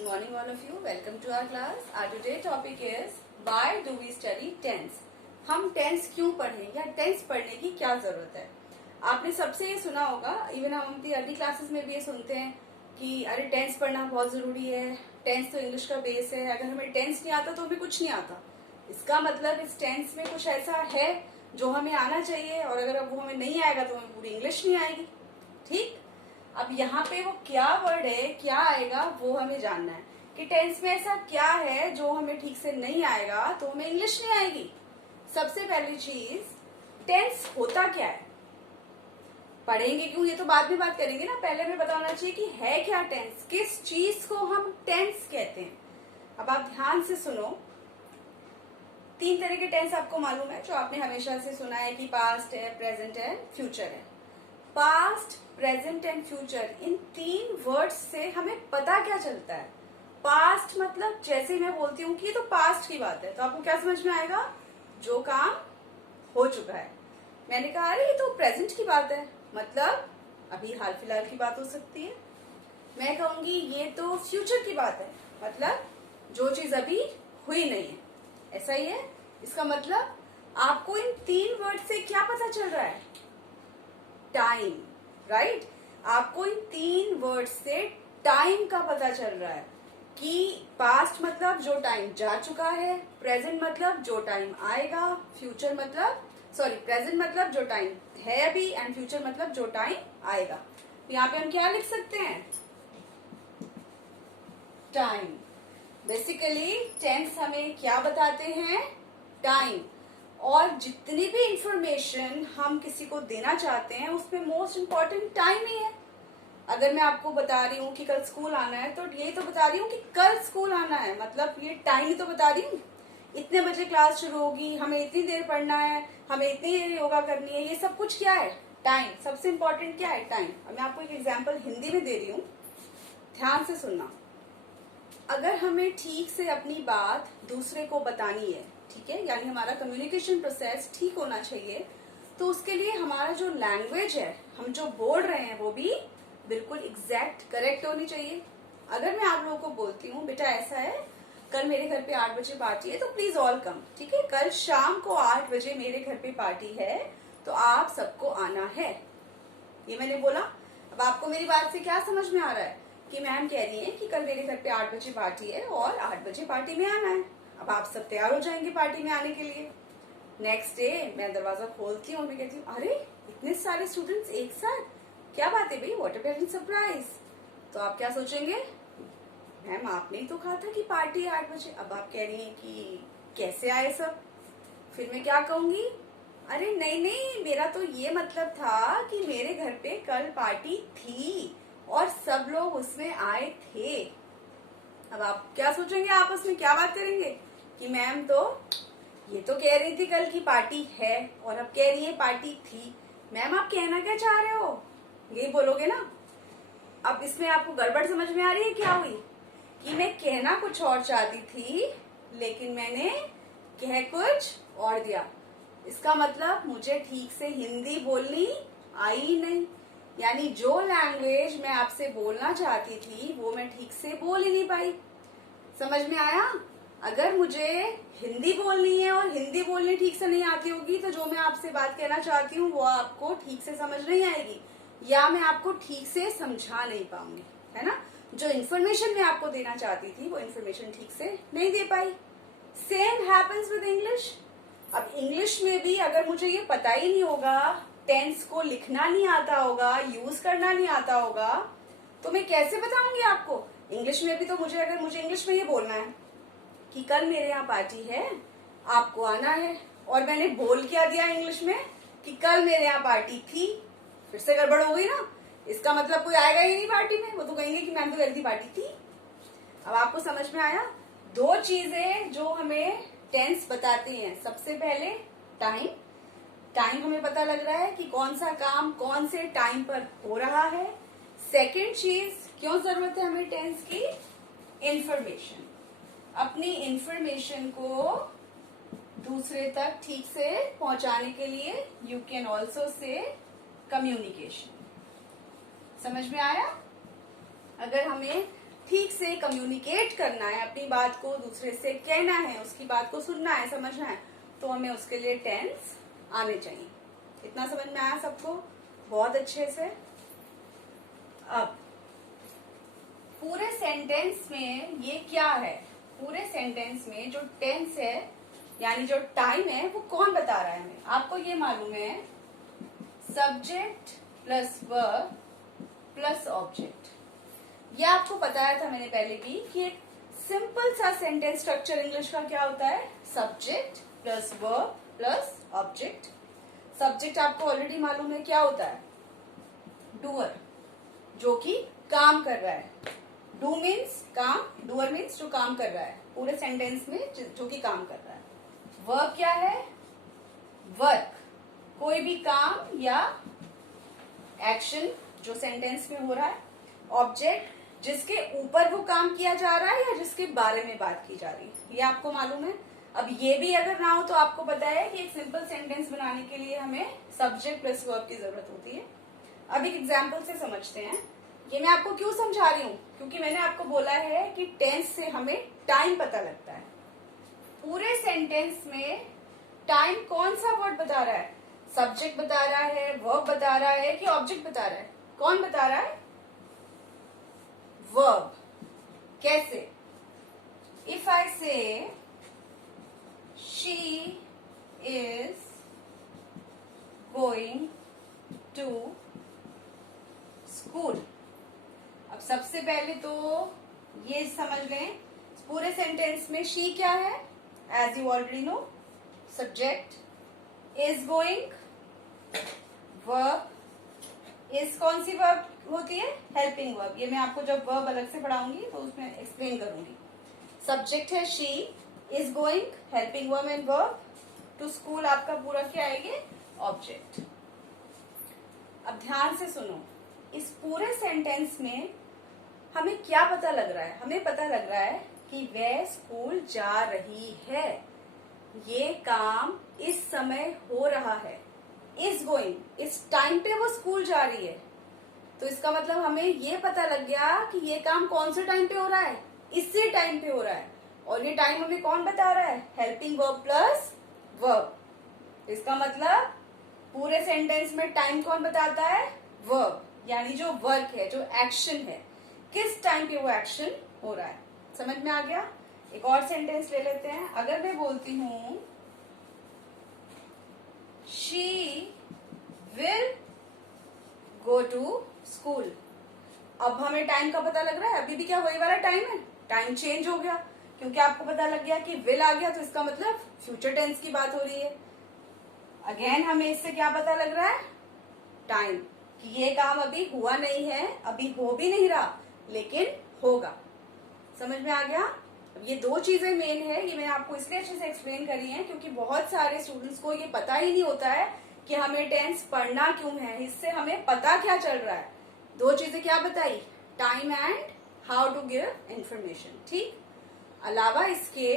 Good morning all of you. Welcome to our class. Our today topic is why do we study tense? हम tense क्यों पढ़ें या tense पढ़ने की क्या जरूरत है? आपने सबसे ये सुना होगा, इवन हम अपनी अर्ली क्लासेस में भी ये सुनते हैं कि अरे टेंस पढ़ना बहुत जरूरी है, टेंस तो इंग्लिश का बेस है, अगर हमें टेंस नहीं आता तो हमें कुछ नहीं आता। इसका मतलब इस टेंस में कुछ ऐसा है जो हमें आना चाहिए, और अगर वो हमें नहीं आएगा तो हमें पूरी इंग्लिश नहीं आएगी। ठीक, अब यहाँ पे वो क्या वर्ड है, क्या आएगा, वो हमें जानना है कि टेंस में ऐसा क्या है जो हमें ठीक से नहीं आएगा तो हमें इंग्लिश नहीं आएगी। सबसे पहली चीज, टेंस होता क्या है, पढ़ेंगे क्यों ये तो बाद में बात करेंगे ना, पहले हमें बताना चाहिए कि है क्या टेंस, किस चीज को हम टेंस कहते हैं। अब आप ध्यान से सुनो, 3 तरह के टेंस आपको मालूम है जो आपने हमेशा से सुना है कि पास्ट है, प्रेजेंट है, फ्यूचर है। Past, present and future, in 3 words से हमें पता क्या चलता है? पास्ट मतलब जैसे मैं बोलती हूँ कि ये तो पास्ट की बात है तो आपको क्या समझ में आएगा? जो काम हो चुका है। मैंने कहा अरे ये तो प्रेजेंट की बात है, मतलब अभी हाल फिलहाल की बात हो सकती है। मैं कहूंगी ये तो फ्यूचर की बात है, मतलब जो चीज अभी हुई नहीं है। ऐसा ही है। इसका मतलब आपको इन 3 वर्ड से क्या पता चल रहा है? Time, right. आपको इन 3 वर्ड से टाइम का पता चल रहा है कि पास्ट मतलब जो टाइम जा चुका है, प्रेजेंट मतलब जो टाइम आएगा, फ्यूचर मतलब प्रेजेंट मतलब जो टाइम है अभी, एंड फ्यूचर मतलब जो टाइम आएगा। यहाँ पे हम क्या लिख सकते हैं? टाइम। बेसिकली टेंस हमें क्या बताते हैं? टाइम। और जितनी भी इंफॉर्मेशन हम किसी को देना चाहते हैं उसमें मोस्ट इम्पॉर्टेंट टाइम ही है। अगर मैं आपको बता रही हूँ कि कल स्कूल आना है तो ये तो बता रही हूँ कि कल स्कूल आना है, मतलब ये टाइम ही तो बता रही हूँ। इतने बजे क्लास शुरू होगी, हमें इतनी देर पढ़ना है, हमें इतनी देर योगा करनी है, ये सब कुछ क्या है? टाइम। सबसे इम्पोर्टेंट क्या है? टाइम। अब मैं आपको एक एग्जाम्पल हिंदी में दे रही हूँ, ध्यान से सुनना। अगर हमें ठीक से अपनी बात दूसरे को बतानी है, ठीक है, यानी हमारा कम्युनिकेशन प्रोसेस ठीक होना चाहिए, तो उसके लिए हमारा जो लैंग्वेज है, हम जो बोल रहे हैं वो भी बिल्कुल एग्जैक्ट करेक्ट होनी चाहिए। अगर मैं आप लोगों को बोलती हूँ बेटा ऐसा है, कल मेरे घर पे 8 बजे पार्टी है तो प्लीज ऑल कम, ठीक है, कल शाम को 8 बजे मेरे घर पे पार्टी है तो आप सबको आना है, ये मैंने बोला। अब आपको मेरी बात से क्या समझ में आ रहा है कि मैम कह रही है कि कल मेरे घर पे 8 बजे पार्टी है और 8 बजे पार्टी में आना है। अब आप सब तैयार हो जाएंगे पार्टी में आने के लिए। नेक्स्ट डे मैं दरवाजा खोलती हूँ, मैं कहती हूँ अरे इतने सारे स्टूडेंट्स एक साथ, क्या बात है भाई, व्हाट अ प्लेजेंट सरप्राइज। तो आप क्या सोचेंगे? मैम आपने ही तो कहा था कि पार्टी 8 बजे। अब आप कह रही हैं कि कैसे आए सब? फिर मैं क्या कहूंगी? अरे नहीं नहीं, मेरा तो ये मतलब था कि मेरे घर पे कल पार्टी थी और सब लोग उसमें आए थे। अब आप क्या सोचेंगे? आपस में क्या बात करेंगे कि मैम तो ये तो कह रही थी कल की पार्टी है और अब कह रही है पार्टी थी। मैम आप कहना क्या चाह रहे हो? यही बोलोगे ना। अब इसमें आपको गड़बड़ समझ में आ रही है क्या हुई? कि मैं कहना कुछ और चाहती थी लेकिन मैंने कह कुछ और दिया। इसका मतलब मुझे ठीक से हिंदी बोलनी आई नहीं, यानी जो लैंग्वेज मैं आपसे बोलना चाहती थी वो मैं ठीक से बोल ही नहीं पाई। समझ में आया? अगर मुझे हिंदी बोलनी है और हिंदी बोलनी ठीक से नहीं आती होगी तो जो मैं आपसे बात कहना चाहती हूँ वो आपको ठीक से समझ नहीं आएगी, या मैं आपको ठीक से समझा नहीं पाऊंगी, है ना। जो इन्फॉर्मेशन मैं आपको देना चाहती थी वो इन्फॉर्मेशन ठीक से नहीं दे पाई। Same happens with English. अब इंग्लिश में भी अगर मुझे ये पता ही नहीं होगा, टेंस को लिखना नहीं आता होगा, यूज करना नहीं आता होगा, तो मैं कैसे बताऊंगी आपको? इंग्लिश में भी तो अगर मुझे इंग्लिश में ये बोलना है कि कल मेरे यहाँ पार्टी है, आपको आना है, और मैंने बोल क्या दिया इंग्लिश में कि कल मेरे यहाँ पार्टी थी, फिर से गड़बड़ हो गई ना। इसका मतलब कोई आएगा ही नहीं पार्टी में, वो तो कहेंगे कि मैम तो कह रही थी पार्टी थी। अब आपको समझ में आया? 2 चीजें जो हमें टेंस बताते हैं। सबसे पहले टाइम। टाइम हमें पता लग रहा है कि कौन सा काम कौन से टाइम पर हो रहा है। सेकंड चीज, क्यों जरूरत है हमें टेंस की? इंफॉर्मेशन। अपनी इंफॉर्मेशन को दूसरे तक ठीक से पहुंचाने के लिए you can also say communication. समझ में आया? अगर हमें ठीक से कम्युनिकेट करना है, अपनी बात को दूसरे से कहना है, उसकी बात को सुनना है, समझना है, तो हमें उसके लिए टेंस आने चाहिए। इतना समझ में आया सबको बहुत अच्छे से। अब पूरे सेंटेंस में ये क्या है, पूरे सेंटेंस में जो टेंस है यानी जो टाइम है वो कौन बता रहा है हमें। आपको ये मालूम है subject plus verb plus object. ये आपको बताया था मैंने पहले भी कि एक सिंपल सा सेंटेंस स्ट्रक्चर इंग्लिश का क्या होता है, subject plus verb plus object. Subject आपको ऑलरेडी मालूम है क्या होता है, डूअर, जो कि काम कर रहा है। डू मीन्स काम, डूअर मीन्स जो काम कर रहा है, पूरे सेंटेंस में जो कि काम कर रहा है। वर्ब क्या है, वर्क, कोई भी काम या एक्शन जो सेंटेंस में हो रहा है। ऑब्जेक्ट, जिसके ऊपर वो काम किया जा रहा है या जिसके बारे में बात की जा रही है, ये आपको मालूम है। अब ये भी अगर ना हो तो आपको पता है कि एक सिंपल सेंटेंस बनाने के लिए हमें सब्जेक्ट प्लस वर्ब की जरूरत होती है। अब एक एग्जाम्पल से समझते हैं। ये मैं आपको क्यों समझा रही हूँ, क्योंकि मैंने आपको बोला है कि टेंस से हमें टाइम पता लगता है। पूरे सेंटेंस में टाइम कौन सा वर्ड बता रहा है, सब्जेक्ट बता रहा है, वर्ब बता रहा है कि ऑब्जेक्ट बता रहा है, कौन बता रहा है, वर्ब। कैसे, if I say she is going to school. अब सबसे पहले तो ये समझ लें पूरे सेंटेंस में शी क्या है, as you already know, subject, is going verb, is कौन सी वर्ब होती है, हेल्पिंग वर्ब। ये मैं आपको जब वर्ब अलग से पढ़ाऊंगी तो उसमें एक्सप्लेन करूंगी। सब्जेक्ट है she, is going helping verb and verb, to school आपका पूरा क्या आएगी, ऑब्जेक्ट। अब ध्यान से सुनो, इस पूरे सेंटेंस में हमें क्या पता लग रहा है, हमें पता लग रहा है कि वह स्कूल जा रही है, ये काम इस समय हो रहा है। इज गोइंग, इस टाइम पे वो स्कूल जा रही है, तो इसका मतलब हमें ये पता लग गया कि ये काम कौन से टाइम पे हो रहा है, इसी टाइम पे हो रहा है। और ये टाइम हमें कौन बता रहा है, हेल्पिंग वर्ब प्लस वर्ब। इसका मतलब पूरे सेंटेंस में टाइम कौन बताता है, वर्ब, यानी जो वर्क है, जो एक्शन है, किस टाइम पे वो एक्शन हो रहा है। समझ में आ गया। एक और सेंटेंस ले लेते हैं। अगर मैं बोलती हूं she will go to school, अब हमें टाइम का पता लग रहा है, अभी भी क्या वही वाला टाइम है, टाइम चेंज हो गया क्योंकि आपको पता लग गया कि विल आ गया, तो इसका मतलब फ्यूचर टेंस की बात हो रही है। अगेन हमें इससे क्या पता लग रहा है, टाइम, कि ये काम अभी हुआ नहीं है, अभी हो भी नहीं रहा, लेकिन होगा। समझ में आ गया। अब ये दो चीजें मेन है, ये मैंने आपको इसलिए अच्छे से एक्सप्लेन करी है क्योंकि बहुत सारे स्टूडेंट्स को ये पता ही नहीं होता है कि हमें टेंस पढ़ना क्यों है, इससे हमें पता क्या चल रहा है। दो चीजें क्या बताई, time and how to give information. ठीक, अलावा इसके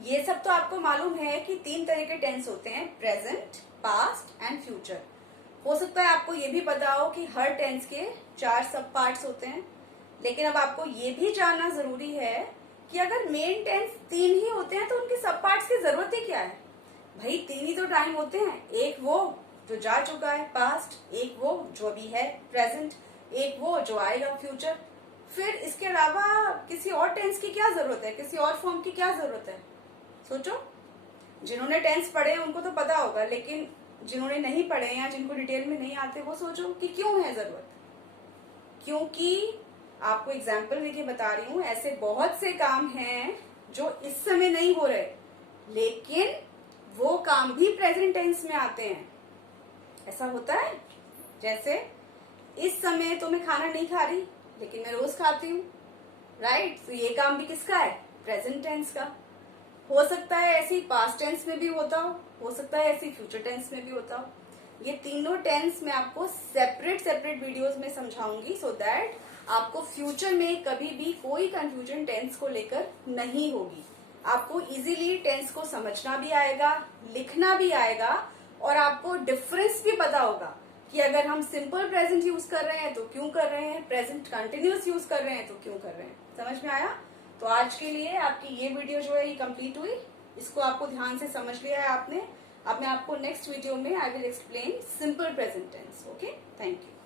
ये सब तो आपको मालूम है कि 3 तरह के टेंस होते हैं, प्रेजेंट, पास्ट एंड फ्यूचर। हो सकता है आपको ये भी पता हो कि हर टेंस के 4 सब पार्ट्स होते हैं, लेकिन अब आपको ये भी जानना जरूरी है कि अगर मेन टेंस 3 ही होते हैं तो उनके सब पार्ट्स की जरूरत ही क्या है। भाई 3 ही तो टाइम होते हैं, एक वो जो जा चुका है पास्ट, एक वो जो अभी है प्रेजेंट, एक वो जो आएगा फ्यूचर। फिर इसके अलावा किसी और टेंस की क्या जरूरत है, किसी और फॉर्म की क्या जरूरत है। सोचो, जिन्होंने टेंस पढ़े उनको तो पता होगा, लेकिन जिन्होंने नहीं पढ़े या जिनको डिटेल में नहीं आते वो सोचो कि क्यों है जरूरत। क्योंकि आपको एग्जाम्पल देके बता रही हूं, ऐसे बहुत से काम हैं जो इस समय नहीं हो रहे, लेकिन वो काम भी प्रेजेंट टेंस में आते हैं। ऐसा होता है, जैसे इस समय तो मैं खाना नहीं खा रही लेकिन मैं रोज खाती हूँ, राइट। तो ये काम भी किसका है, प्रेजेंट टेंस का। हो सकता है ऐसी पास्ट टेंस में भी होता हो सकता है ऐसी फ्यूचर टेंस में भी होता हो। ये तीनों टेंस मैं आपको सेपरेट वीडियोस में समझाऊंगी, सो दैट आपको फ्यूचर में कभी भी कोई कंफ्यूजन टेंस को लेकर नहीं होगी। आपको इजीली टेंस को समझना भी आएगा, लिखना भी आएगा, और आपको डिफरेंस भी पता होगा कि अगर हम सिंपल प्रेजेंट यूज कर रहे हैं तो क्यों कर रहे हैं, प्रेजेंट कंटिन्यूअस यूज कर रहे हैं तो क्यों कर रहे हैं। समझ में आया? तो आज के लिए आपकी ये वीडियो जो है ये कंप्लीट हुई। इसको आपको ध्यान से समझ लिया है आपने। अब मैं आपको नेक्स्ट वीडियो में I will explain simple present tense. Okay, thank you.